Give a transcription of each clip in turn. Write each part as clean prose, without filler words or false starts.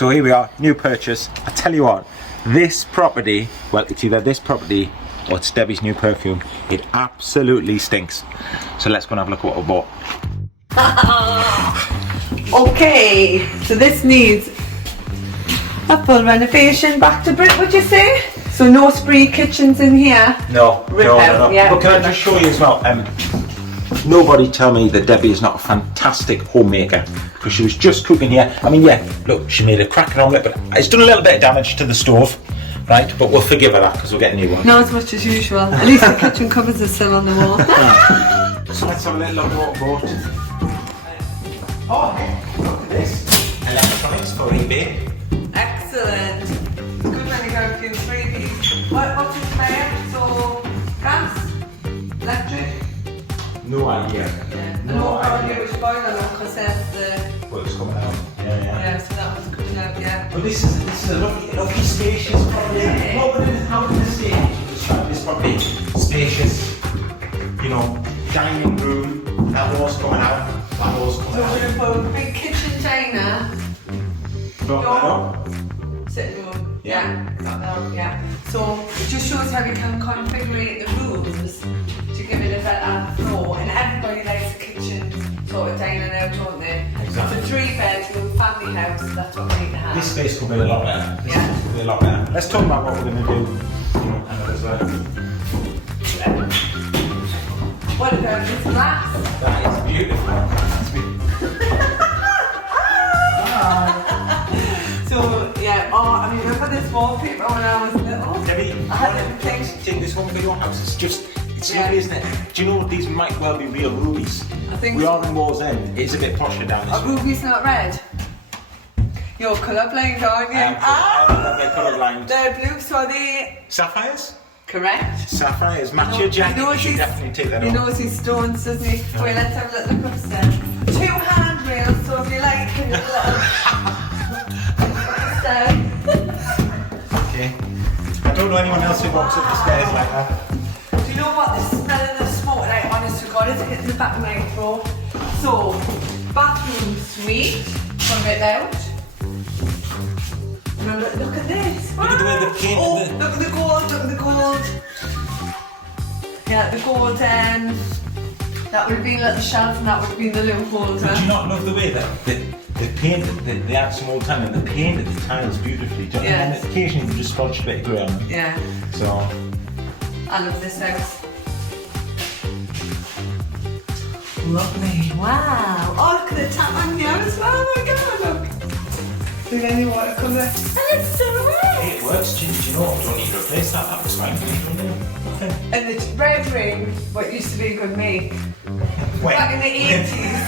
So here we are, new purchase. I tell you what, this property, well, it's either this property or it's Debbie's new perfume. It absolutely stinks. So let's go and have a look at what we bought. Okay, so this needs a full renovation, back to brick, would you say? So no spree kitchens in here? No. Yeah. But can I just show you as well, nobody tell me that Debbie is not a fantastic homemaker, because she was just cooking here. I mean, yeah, look, she made a cracking omelette, but it's done a little bit of damage to the stove, right? But we'll forgive her that because we'll get a new one. Not as much as usual. At least the kitchen cupboards are still on the wall. So let's have a little look at what we bought. Oh, hey, look at this. Electronics for eBay. Excellent. It's good when you go through freebies. What's it made? So, gas? Electric? No idea. Yeah. No idea which boiler look, because that's the... Well, it's coming out. Yeah. So that was coming out, yeah. But this is a lovely spacious property. Yeah. How would this stage you describe this property? Spacious, you know, dining room, that wall's coming out, that wall's coming So out. we're going to put a big kitchen diner. Sitting room. Yeah. So it just shows how we can configure the rooms to give it a better flow. And everybody likes a kitchen sort of dining out, don't they? Exactly. It's a 3-bedroom family house, that's what we need to have. This space could be a lot better. This Yeah. space could be a lot better. Let's talk about what we're going to do. Kind of as well. What about this glass? That is beautiful. So yeah, I remember this wallpaper when I was little. Debbie, I had them things. take this one for your house. It's Yeah. lovely, isn't it? Do you know these might well be real rubies? I think we so. are in Wall's End. It's a bit posher down this Are way. rubies not red? You're colourblind, aren't you? I'm colourblind. They're blue, so are they Sapphires? correct? Sapphires match your jacket. You should definitely take that He off. knows his stones, doesn't he? Wait, let's have a little look upstairs. 2 handrails, so if you like, a little upstairs. Okay. I don't know anyone else who walks up the stairs like that. Do you know what? The smell of the smoke, like, honest to God, is hitting the back of my throat. So, bathroom suite, from it out. Remember, look at this. Look at the way the paint. Oh, look at the gold, look at the gold. Yeah, the gold, that would be a little shelf and that would be the loopholes. But do you not love the way that the paint, they add some old time and the paint of the tiles beautifully. Do you know? Yes. And occasionally you just splodge a bit of grey on them. Yeah, So, I love this house. Lovely. Wow. Oh, look at the tap on here as well. Oh my God, look. Did any water come there? And it's so nice. it works. Do you know what? We don't need to replace that. That looks fine. Nothing. And the red ring, what used to be a good make. When- Back in the 80s.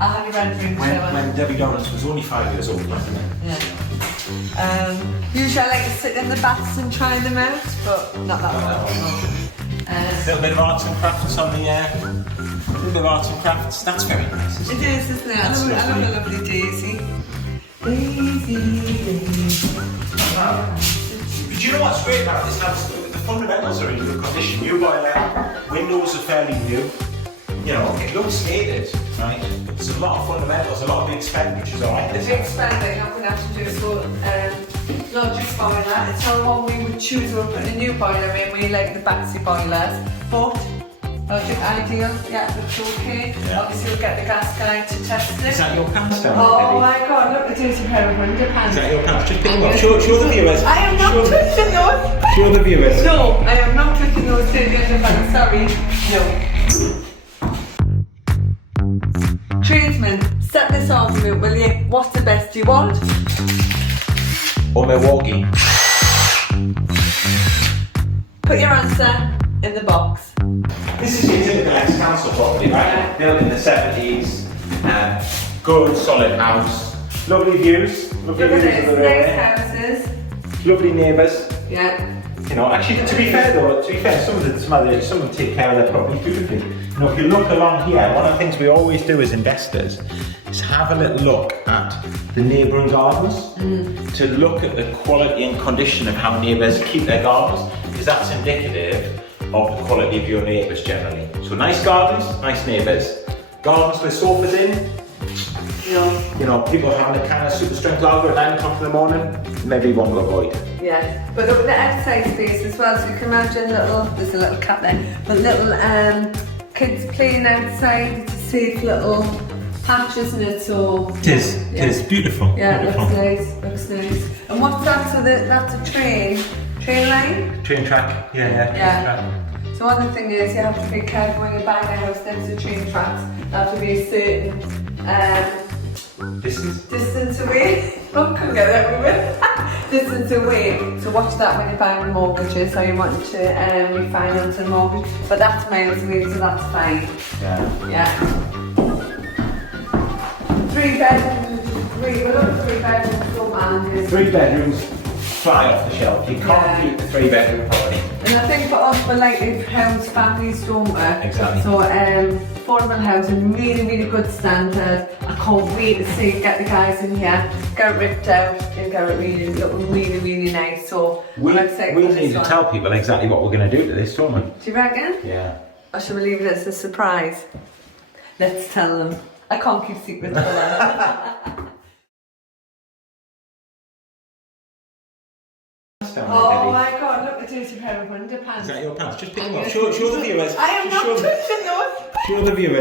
I had a red ring shower. When Debbie Doris was only 5 years old, wasn't it? Yeah. Usually I like to sit in the baths and try them out, but not that well. A little bit of arts and crafts on the little bit of arts and crafts. That's very nice, isn't It is, isn't it? I That's love a lovely. lovely daisy. Daisy. Do you know what's great about this house? The fundamentals are in good condition. New boiler, windows are fairly new. You know, it looks dated, right? But there's a lot of fundamentals, a lot of big spend, which is alright. The big spending I'm going to have to do so, not just boiler, it's how long we would choose we're putting a new boiler in. We like the Baxi boilers, but logic ideal, yeah, looks okay. Yeah. Obviously we'll get the gas guy to test it. Is that your pants down Oh there, my God, look at dirty pair of underpants. Is that your pants? Just pick them up. Show the viewers. I am not touching those. Show the viewers. No, I am not touching those dirty underpants, sorry. No. Tradesman, set this argument, will you? What's the best you want? Or Milwaukee. Put your answer in the box. This is your typical ex-council property, right? Built in the 70s. Good, solid house. Lovely views. Lovely Look at views this, of the nice area. houses. Lovely neighbours. Yeah. You know, actually, to be fair, some of them take care of their property beautifully. You know, if you look along here, one of the things we always do as investors is have a little look at the neighbouring gardens to look at the quality and condition of how neighbours keep their gardens, because that's indicative of the quality of your neighbours generally. So nice gardens, nice neighbours. Gardens with sofas in, You know, people having a can of super strength lager at 9 o'clock in the morning, maybe one to avoid. Yeah, but look at the outside space as well, so you can imagine there's a little cat there, but little kids playing outside. It's a safe little patch, isn't it? So it is beautiful. Yeah, beautiful. looks nice. And what's that? So that's a train line? Train track, yeah. So one thing is you have to be careful when you're buying a house next to train tracks. There have to be a certain distance away. Oh, couldn't get that with distance away. So watch that when you're buying mortgages or you want to refinance a mortgage. But that's miles away, so that's fine. Yeah. 3 bedrooms, three bedrooms, don't mind. 3 bedrooms, fly off the shelf. You can't beat the 3-bedroom property. And I think for us, we're like house families, don't we? Exactly. So affordable housing, really good standard. I can't wait to get the guys in here, get it ripped out and get it looking really nice. So we need to tell people exactly what we're going to do to this, don't we? Do you reckon? Yeah. Or should we leave it as a surprise? Let's tell them. I can't keep secrets for them. Oh my god, look, a dirty pair of underpants. Is that your pants? Just pick them up. Show the viewers. I am not touching those. Show the viewers.